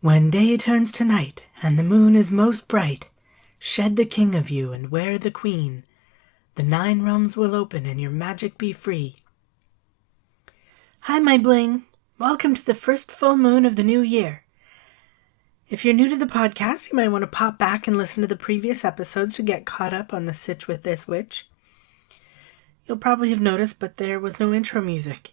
When day turns to night, and the moon is most bright, shed the king of you and wear the queen. The 9 realms will open and your magic be free. Hi, my bling. Welcome to the first full moon of the new year. If you're new to the podcast, you might want to pop back and listen to the previous episodes to get caught up on the sitch with this witch. You'll probably have noticed, but there was no intro music.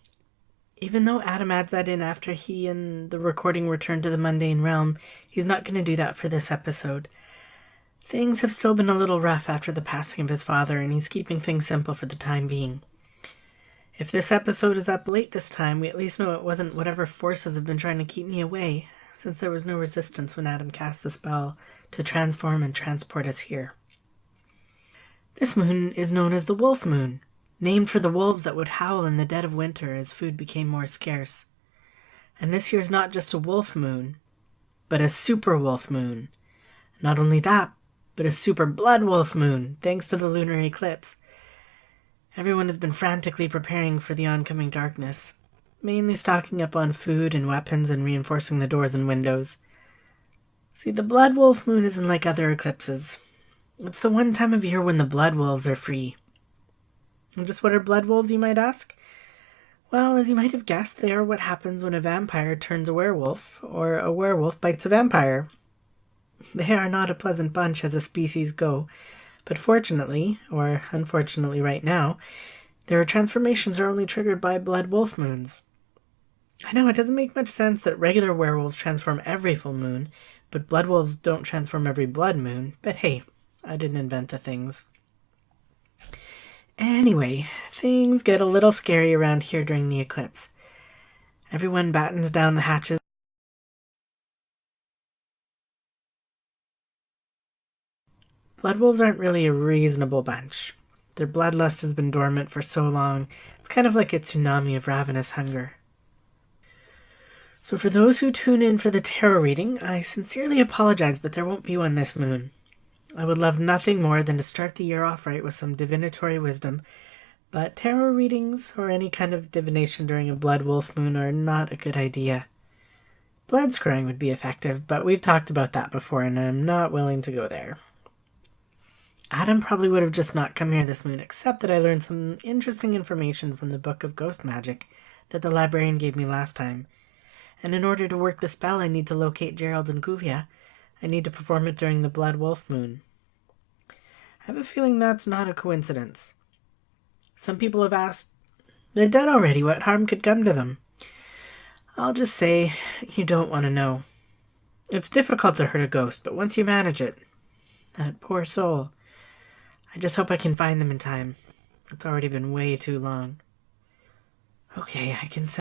Even though Adam adds that in after he and the recording return to the mundane realm, he's not going to do that for this episode. Things have still been a little rough after the passing of his father, and he's keeping things simple for the time being. If this episode is up late this time, we at least know it wasn't whatever forces have been trying to keep me away, since there was no resistance when Adam cast the spell to transform and transport us here. This moon is known as the Wolf Moon, named for the wolves that would howl in the dead of winter as food became more scarce. And this year's not just a wolf moon, but a super wolf moon. Not only that, but a super blood wolf moon, thanks to the lunar eclipse. Everyone has been frantically preparing for the oncoming darkness, mainly stocking up on food and weapons and reinforcing the doors and windows. See, the blood wolf moon isn't like other eclipses. It's the one time of year when the blood wolves are free. And just what are blood wolves, you might ask? Well, as you might have guessed, they are what happens when a vampire turns a werewolf, or a werewolf bites a vampire. They are not a pleasant bunch as a species go, but fortunately, or unfortunately right now, their transformations are only triggered by blood wolf moons. I know it doesn't make much sense that regular werewolves transform every full moon, but blood wolves don't transform every blood moon, but hey, I didn't invent the things. Anyway, things get a little scary around here during the eclipse. Everyone battens down the hatches. Blood wolves aren't really a reasonable bunch. Their bloodlust has been dormant for so long, it's kind of like a tsunami of ravenous hunger. So for those who tune in for the tarot reading, I sincerely apologize, but there won't be one this moon. I would love nothing more than to start the year off right with some divinatory wisdom, but tarot readings or any kind of divination during a blood wolf moon are not a good idea. Blood scrying would be effective, but we've talked about that before and I'm not willing to go there. Adam probably would have just not come here this moon, except that I learned some interesting information from the Book of Ghost Magic that the librarian gave me last time. And in order to work the spell, I need to locate Gerald and Guvia. I need to perform it during the blood wolf moon. I have a feeling that's not a coincidence. Some people have asked, they're dead already, what harm could come to them? I'll just say, you don't want to know. It's difficult to hurt a ghost, but once you manage it, that poor soul. I just hope I can find them in time. It's already been way too long. Okay, I can say.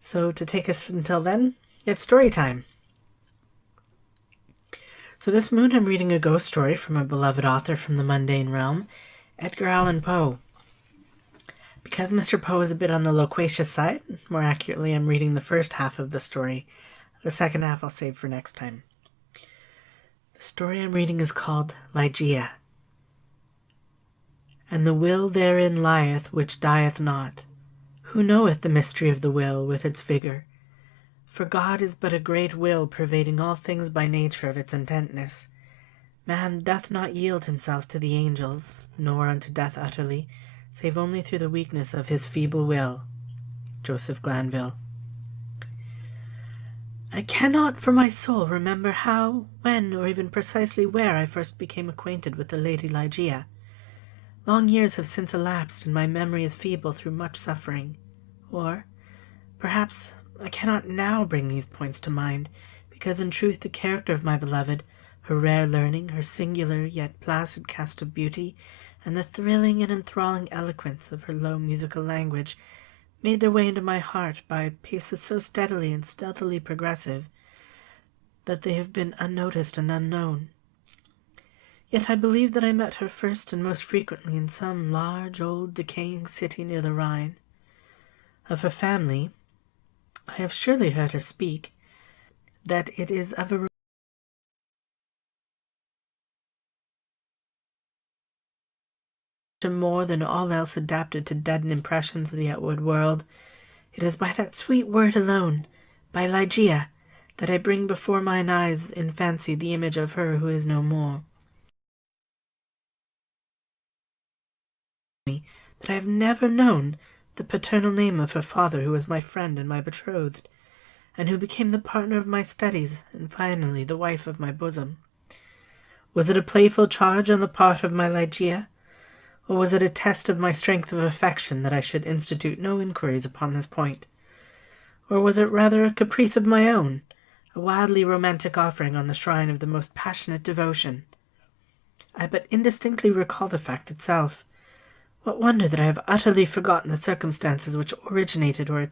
So to take us until then, it's story time. So this moon I'm reading a ghost story from a beloved author from the mundane realm, Edgar Allen Poe. Because Mr. Poe is a bit on the loquacious side, more accurately I'm reading the first half of the story. The second half I'll save for next time. The story I'm reading is called Ligeia. And the will therein lieth which dieth not. Who knoweth the mystery of the will with its vigour? For God is but a great will pervading all things by nature of its intentness. Man doth not yield himself to the angels, nor unto death utterly, save only through the weakness of his feeble will. Joseph Glanville. I cannot for my soul remember how, when, or even precisely where I first became acquainted with the Lady Ligeia. Long years have since elapsed, and my memory is feeble through much suffering. Or, perhaps, I cannot now bring these points to mind, because in truth the character of my beloved, her rare learning, her singular yet placid cast of beauty, and the thrilling and enthralling eloquence of her low musical language made their way into my heart by paces so steadily and stealthily progressive that they have been unnoticed and unknown. Yet I believe that I met her first and most frequently in some large, old, decaying city near the Rhine. Of her family, I have surely heard her speak, that it is of a more than all else adapted to deaden impressions of the outward world, it is by that sweet word alone, by Ligeia, that I bring before mine eyes in fancy the image of her who is no more. That I have never known the paternal name of her father, who was my friend and my betrothed, and who became the partner of my studies, and finally the wife of my bosom. Was it a playful charge on the part of my Ligeia, or was it a test of my strength of affection that I should institute no inquiries upon this point? Or was it rather a caprice of my own, a wildly romantic offering on the shrine of the most passionate devotion? I but indistinctly recall the fact itself. What wonder that I have utterly forgotten the circumstances which originated or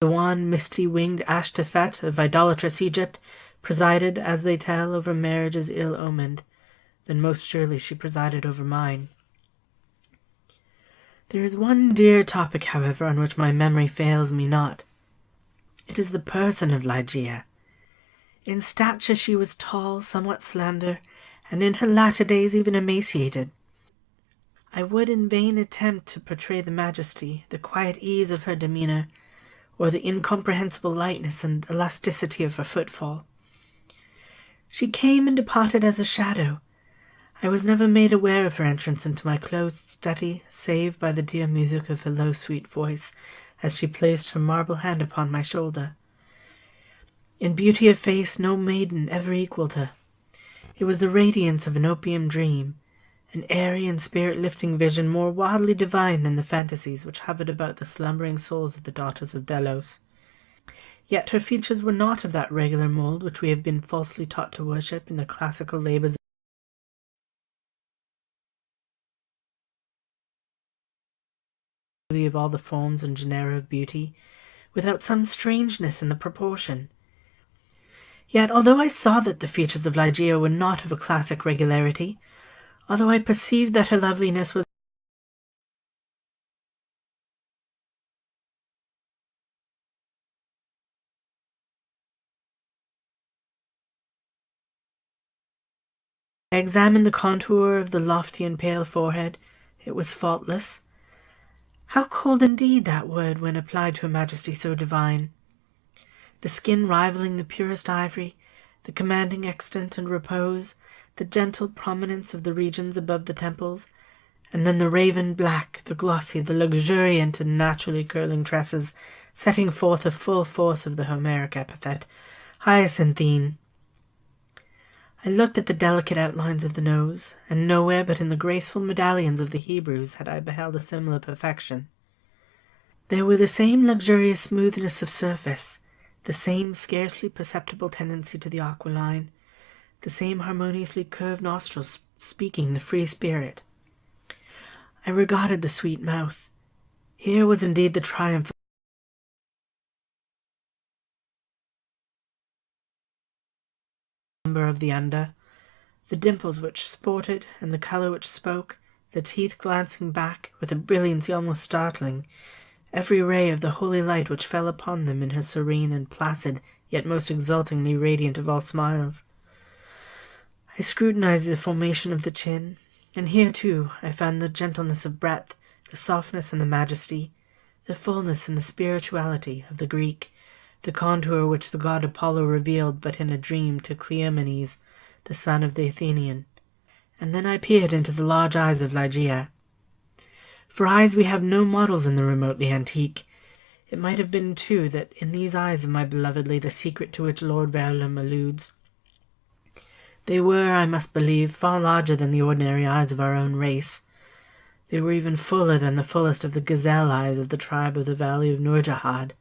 the wan, misty-winged Ashtafet of idolatrous Egypt presided, as they tell, over marriages ill-omened, then most surely she presided over mine. There is one dear topic, however, on which my memory fails me not. It is the person of Ligeia. In stature she was tall, somewhat slender, and in her latter days even emaciated. I would in vain attempt to portray the majesty, the quiet ease of her demeanour, or the incomprehensible lightness and elasticity of her footfall. She came and departed as a shadow. I was never made aware of her entrance into my closed study, save by the dear music of her low, sweet voice, as she placed her marble hand upon my shoulder. In beauty of face no maiden ever equalled her. It was the radiance of an opium dream, an airy and spirit-lifting vision more wildly divine than the fantasies which hovered about the slumbering souls of the daughters of Delos. Yet her features were not of that regular mould which we have been falsely taught to worship in the classical labours of all the forms and genera of beauty, without some strangeness in the proportion. Yet, although I saw that the features of Ligeia were not of a classic regularity, although I perceived that her loveliness was I examined the contour of the lofty and pale forehead. It was faultless. How cold indeed that word when applied to a majesty so divine! The skin rivaling the purest ivory, the commanding extent and repose, the gentle prominence of the regions above the temples, and then the raven black, the glossy, the luxuriant and naturally curling tresses, setting forth the full force of the Homeric epithet, hyacinthine. I looked at the delicate outlines of the nose, and nowhere but in the graceful medallions of the Hebrews had I beheld a similar perfection. There were the same luxurious smoothness of surface, the same scarcely perceptible tendency to the aquiline, the same harmoniously curved nostrils speaking the free spirit. I regarded the sweet mouth. Here was indeed the triumph of the under, the dimples which sported and the colour which spoke, the teeth glancing back with a brilliancy almost startling, every ray of the holy light which fell upon them in her serene and placid, yet most exultingly radiant of all smiles. I scrutinized the formation of the chin, and here, too, I found the gentleness of breadth, the softness and the majesty, the fullness and the spirituality of the Greek, the contour which the god Apollo revealed but in a dream to Cleomenes, the son of the Athenian. And then I peered into the large eyes of Ligeia. For eyes we have no models in the remotely antique. It might have been, too, that in these eyes of my beloved lay the secret to which Lord Verulam alludes. They were, I must believe, far larger than the ordinary eyes of our own race. They were even fuller than the fullest of the gazelle eyes of the tribe of the valley of Nourjahad.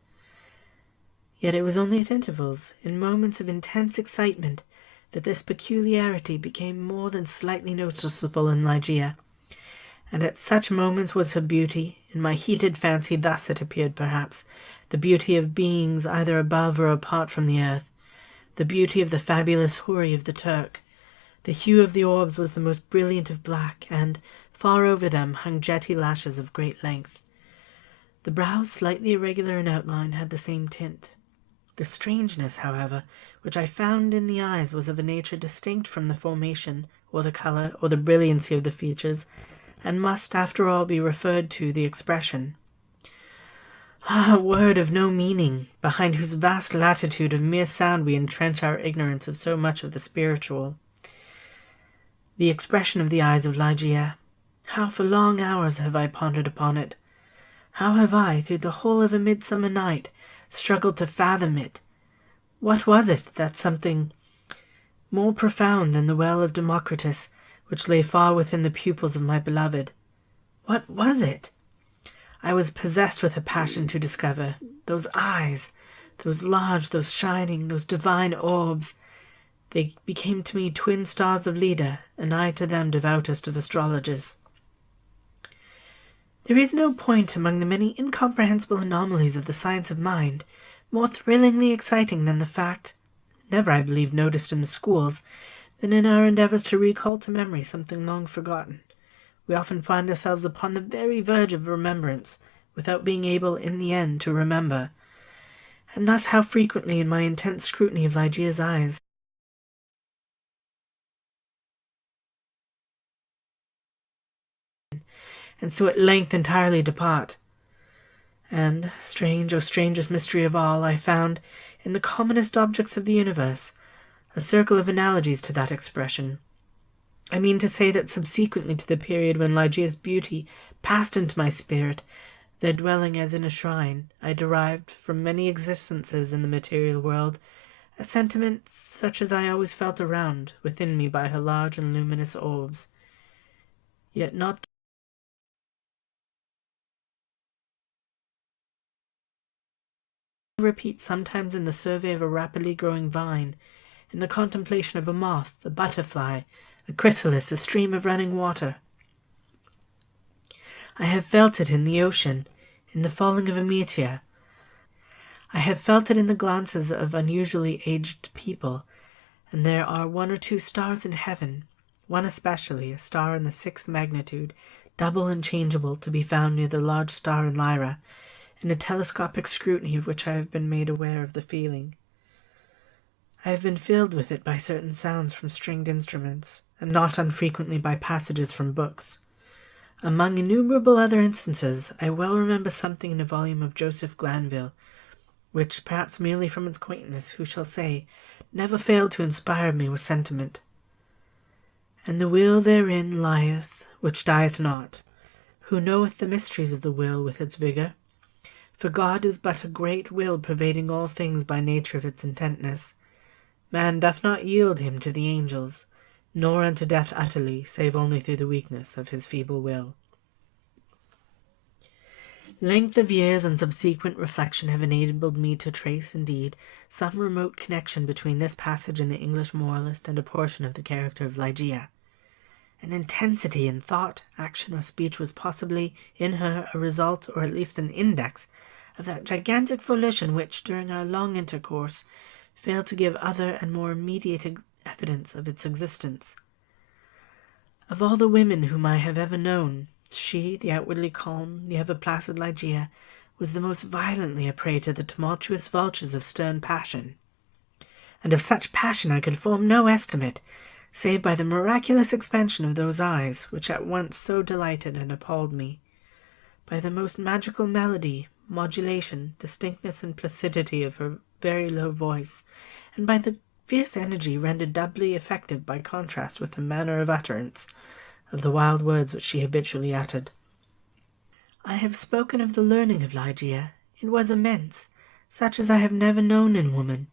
Yet it was only at intervals, in moments of intense excitement, that this peculiarity became more than slightly noticeable in Ligeia, and at such moments was her beauty, in my heated fancy thus it appeared perhaps, the beauty of beings either above or apart from the earth, the beauty of the fabulous houri of the Turk. The hue of the orbs was the most brilliant of black, and, far over them, hung jetty lashes of great length. The brows, slightly irregular in outline, had the same tint. The strangeness, however, which I found in the eyes was of a nature distinct from the formation, or the colour, or the brilliancy of the features, and must, after all, be referred to the expression. Ah, a word of no meaning, behind whose vast latitude of mere sound we entrench our ignorance of so much of the spiritual. The expression of the eyes of Ligeia. How for long hours have I pondered upon it. How have I, through the whole of a midsummer night, struggled to fathom it. What was it, that something more profound than the well of Democritus, which lay far within the pupils of my beloved? What was it? I was possessed with a passion to discover. Those eyes, those large, those shining, those divine orbs, they became to me twin stars of Leda, and I to them devoutest of astrologers. There is no point among the many incomprehensible anomalies of the science of mind more thrillingly exciting than the fact, never, I believe, noticed in the schools, that in our endeavours to recall to memory something long forgotten, we often find ourselves upon the very verge of remembrance, without being able, in the end, to remember. And thus how frequently in my intense scrutiny of Ligeia's eyes, and so at length entirely depart. And, strange, oh strangest mystery of all, I found, in the commonest objects of the universe, a circle of analogies to that expression. I mean to say that subsequently to the period when Ligeia's beauty passed into my spirit, there dwelling as in a shrine, I derived, from many existences in the material world, a sentiment such as I always felt around, within me by her large and luminous orbs, yet not repeat sometimes in the survey of a rapidly growing vine, in the contemplation of a moth, a butterfly, a chrysalis, a stream of running water. I have felt it in the ocean, in the falling of a meteor. I have felt it in the glances of unusually aged people, and there are one or two stars in heaven, one especially, a star in the 6th magnitude, double and changeable, to be found near the large star in Lyra, in a telescopic scrutiny of which I have been made aware of the feeling. I have been filled with it by certain sounds from stringed instruments, and not unfrequently by passages from books. Among innumerable other instances, I well remember something in a volume of Joseph Glanville, which, perhaps merely from its quaintness, who shall say, never failed to inspire me with sentiment. And the will therein lieth, which dieth not. Who knoweth the mysteries of the will with its vigour? For God is but a great will pervading all things by nature of its intentness. Man doth not yield him to the angels, nor unto death utterly, save only through the weakness of his feeble will. Length of years and subsequent reflection have enabled me to trace, indeed, some remote connection between this passage in the English moralist and a portion of the character of Ligeia. An intensity in thought, action, or speech was possibly, in her, a result, or at least an index, of that gigantic volition which, during our long intercourse, failed to give other and more immediate evidence of its existence. Of all the women whom I have ever known, she, the outwardly calm, the ever-placid Ligeia, was the most violently a prey to the tumultuous vultures of stern passion. And of such passion I could form no estimate, save by the miraculous expansion of those eyes, which at once so delighted and appalled me, by the most magical melody, modulation, distinctness, and placidity of her very low voice, and by the fierce energy rendered doubly effective by contrast with the manner of utterance of the wild words which she habitually uttered. I have spoken of the learning of Ligeia. It was immense, such as I have never known in woman.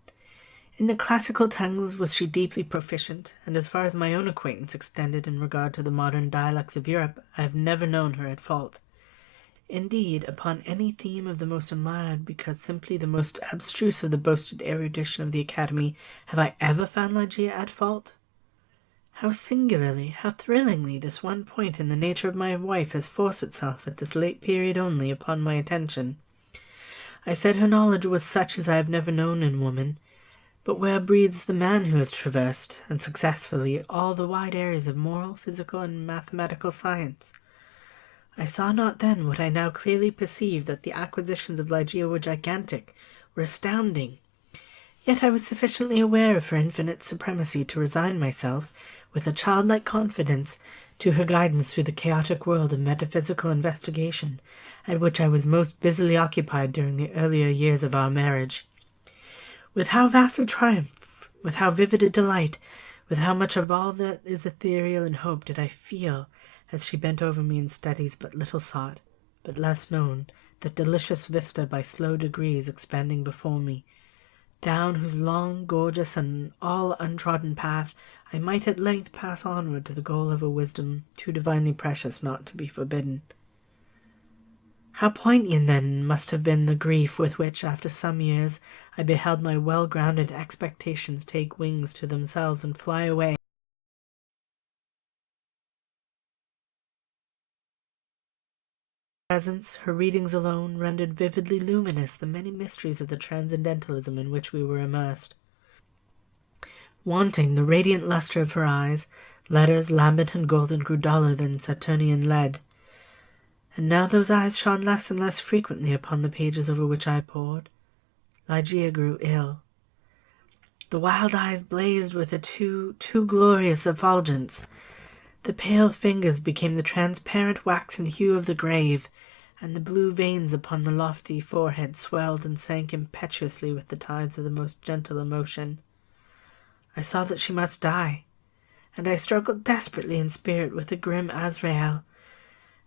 In the classical tongues was she deeply proficient, and as far as my own acquaintance extended in regard to the modern dialects of Europe, I have never known her at fault. Indeed, upon any theme of the most admired, because simply the most abstruse of the boasted erudition of the Academy, have I ever found Ligeia at fault? How singularly, how thrillingly, this one point in the nature of my wife has forced itself at this late period only upon my attention. I said her knowledge was such as I have never known in woman, but where breathes the man who has traversed, and successfully, all the wide areas of moral, physical, and mathematical science? I saw not then what I now clearly perceive, that the acquisitions of Ligeia were gigantic, were astounding. Yet I was sufficiently aware of her infinite supremacy to resign myself, with a childlike confidence, to her guidance through the chaotic world of metaphysical investigation, at which I was most busily occupied during the earlier years of our marriage. With how vast a triumph, with how vivid a delight, with how much of all that is ethereal and hope did I feel, as she bent over me in studies but little sought, but less known, that delicious vista by slow degrees expanding before me, down whose long, gorgeous, and all untrodden path I might at length pass onward to the goal of a wisdom too divinely precious not to be forbidden. How poignant, then, must have been the grief with which, after some years, I beheld my well-grounded expectations take wings to themselves and fly away. Her presence, her readings alone, rendered vividly luminous the many mysteries of the transcendentalism in which we were immersed. Wanting the radiant luster of her eyes, letters lambent and golden grew duller than Saturnian lead. And now those eyes shone less and less frequently upon the pages over which I pored. Ligeia grew ill. The wild eyes blazed with a too glorious effulgence. The pale fingers became the transparent waxen hue of the grave, and the blue veins upon the lofty forehead swelled and sank impetuously with the tides of the most gentle emotion. I saw that she must die, and I struggled desperately in spirit with the grim Azrael,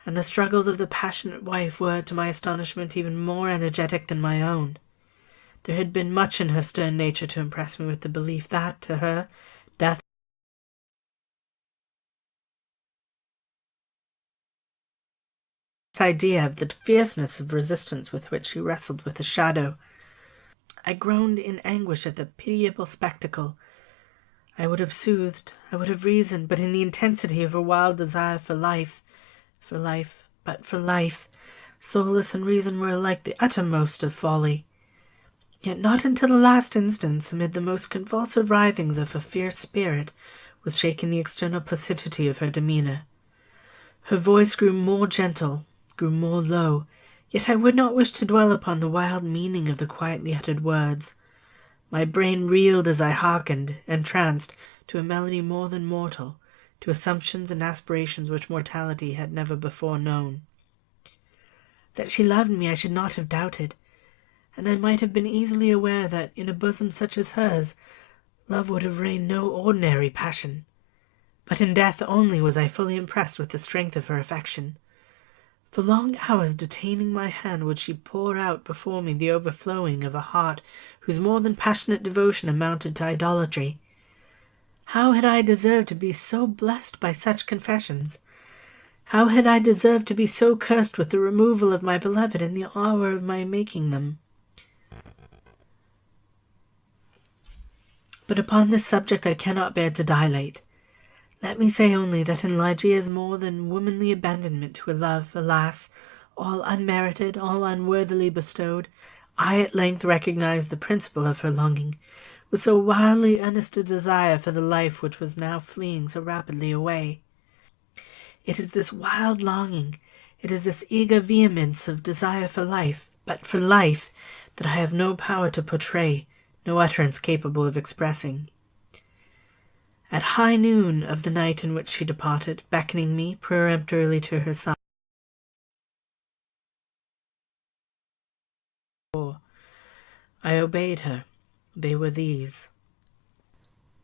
and the struggles of the passionate wife were, to my astonishment, even more energetic than my own. There had been much in her stern nature to impress me with the belief that, to her, death idea of the fierceness of resistance with which she wrestled with the shadow. I groaned in anguish at the pitiable spectacle. I would have soothed, I would have reasoned, but in the intensity of her wild desire for life, soulless and reason were alike the uttermost of folly. Yet not until the last instance, amid the most convulsive writhings of her fierce spirit, was shaken the external placidity of her demeanour. Her voice grew more gentle, grew more low, yet I would not wish to dwell upon the wild meaning of the quietly uttered words. My brain reeled as I hearkened, entranced, to a melody more than mortal, to assumptions and aspirations which mortality had never before known. That she loved me I should not have doubted, and I might have been easily aware that, in a bosom such as hers, love would have reigned no ordinary passion. But in death only was I fully impressed with the strength of her affection. For long hours detaining my hand would she pour out before me the overflowing of a heart whose more than passionate devotion amounted to idolatry. How had I deserved to be so blessed by such confessions? How had I deserved to be so cursed with the removal of my beloved in the hour of my making them? But upon this subject I cannot bear to dilate. Let me say only that in Ligeia's more than womanly abandonment to a love, alas, all unmerited, all unworthily bestowed, I at length recognized the principle of her longing, with so wildly earnest a desire for the life which was now fleeing so rapidly away. It is this wild longing, it is this eager vehemence of desire for life, but for life, that I have no power to portray, no utterance capable of expressing. At high noon of the night in which she departed, beckoning me peremptorily to her side, I obeyed her. They were these.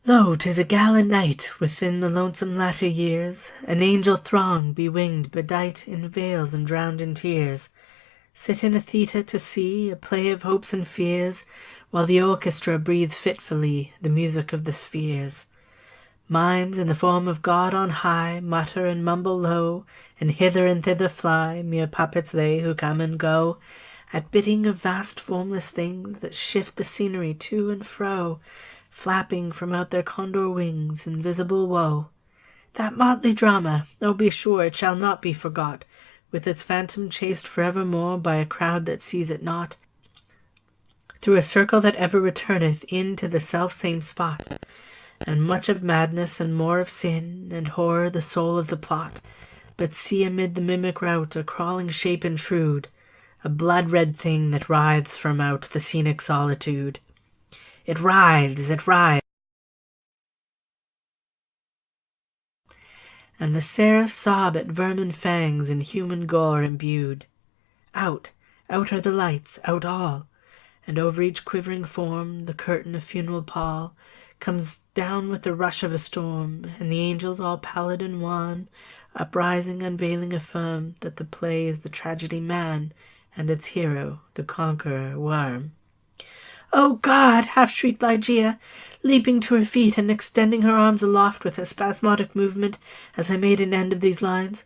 Lo, 'tis a gallant night, within the lonesome latter years, an angel throng, bewinged, bedight in veils and drowned in tears, sit in a theatre to see a play of hopes and fears, while the orchestra breathes fitfully the music of the spheres. Mimes in the form of God on high mutter and mumble low, and hither and thither fly, mere puppets they who come and go, at bidding of vast formless things that shift the scenery to and fro, flapping from out their condor wings invisible woe. That motley drama, oh be sure it shall not be forgot, with its phantom chased forevermore by a crowd that sees it not, through a circle that ever returneth in to the self-same spot, and much of madness and more of sin and horror the soul of the plot, but see amid the mimic rout a crawling shape intrude, a blood-red thing that writhes from out the scenic solitude. It writhes, it writhes. And the seraphs sob at vermin fangs in human gore imbued. Out, out are the lights, out all, and over each quivering form the curtain of funeral pall comes down with the rush of a storm, and the angels all pallid and wan, uprising, unveiling, affirm that the play is the tragedy man, and its hero, the conqueror, worm. "Oh God!" half-shrieked Ligeia, leaping to her feet and extending her arms aloft with a spasmodic movement as I made an end of these lines.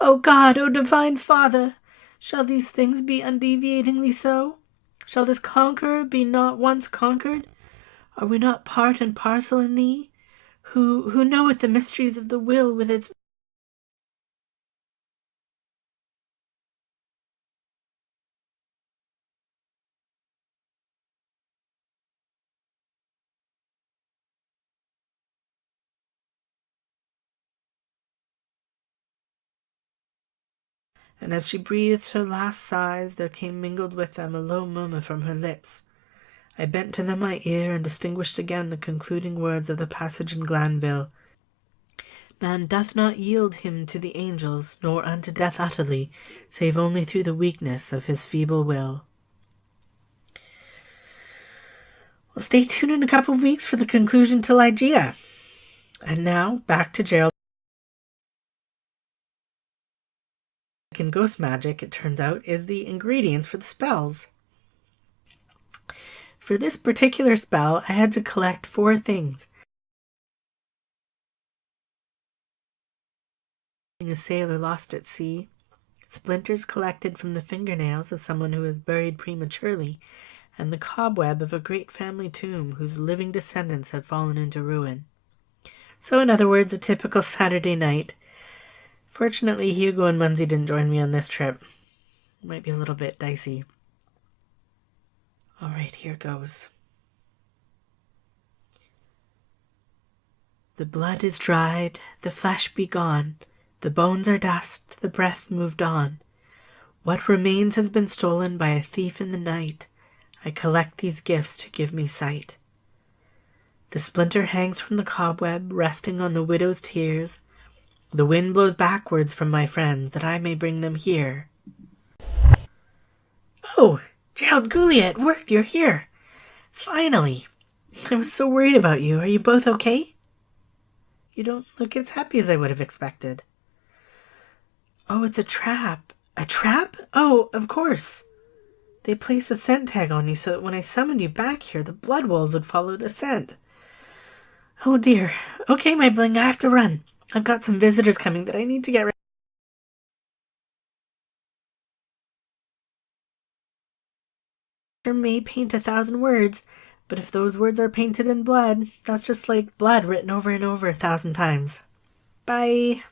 "Oh God! Oh Divine Father! Shall these things be undeviatingly so? Shall this conqueror be not once conquered? Are we not part and parcel in thee, who knoweth the mysteries of the will with its..." And as she breathed her last sighs, there came mingled with them a low murmur from her lips. I bent to them my ear and distinguished again the concluding words of the passage in Glanville. "Man doth not yield him to the angels, nor unto death utterly, save only through the weakness of his feeble will." Well, stay tuned in a couple of weeks for the conclusion to Ligeia. And now, back to Gerald. In ghost magic, it turns out, is the ingredients for the spells. For this particular spell, I had to collect 4 things. A sailor lost at sea, splinters collected from the fingernails of someone who was buried prematurely, and the cobweb of a great family tomb whose living descendants have fallen into ruin. So, in other words, a typical Saturday night. Fortunately, Hugo and Munsey didn't join me on this trip. It might be a little bit dicey. All right, here goes. The blood is dried, the flesh be gone, the bones are dust, the breath moved on. What remains has been stolen by a thief in the night. I collect these gifts to give me sight. The splinter hangs from the cobweb, resting on the widow's tears. The wind blows backwards from my friends, that I may bring them here. Oh, Gerald Gouliet, it worked, you're here. Finally. I was so worried about you. Are you both okay? You don't look as happy as I would have expected. Oh, it's a trap. A trap? Oh, of course. They placed a scent tag on you so that when I summoned you back here, the blood wolves would follow the scent. Oh dear. Okay, my bling, I have to run. I've got some visitors coming that I need to get ready. May paint 1,000 words, but if those words are painted in blood, that's just like blood written over and over 1,000 times. Bye.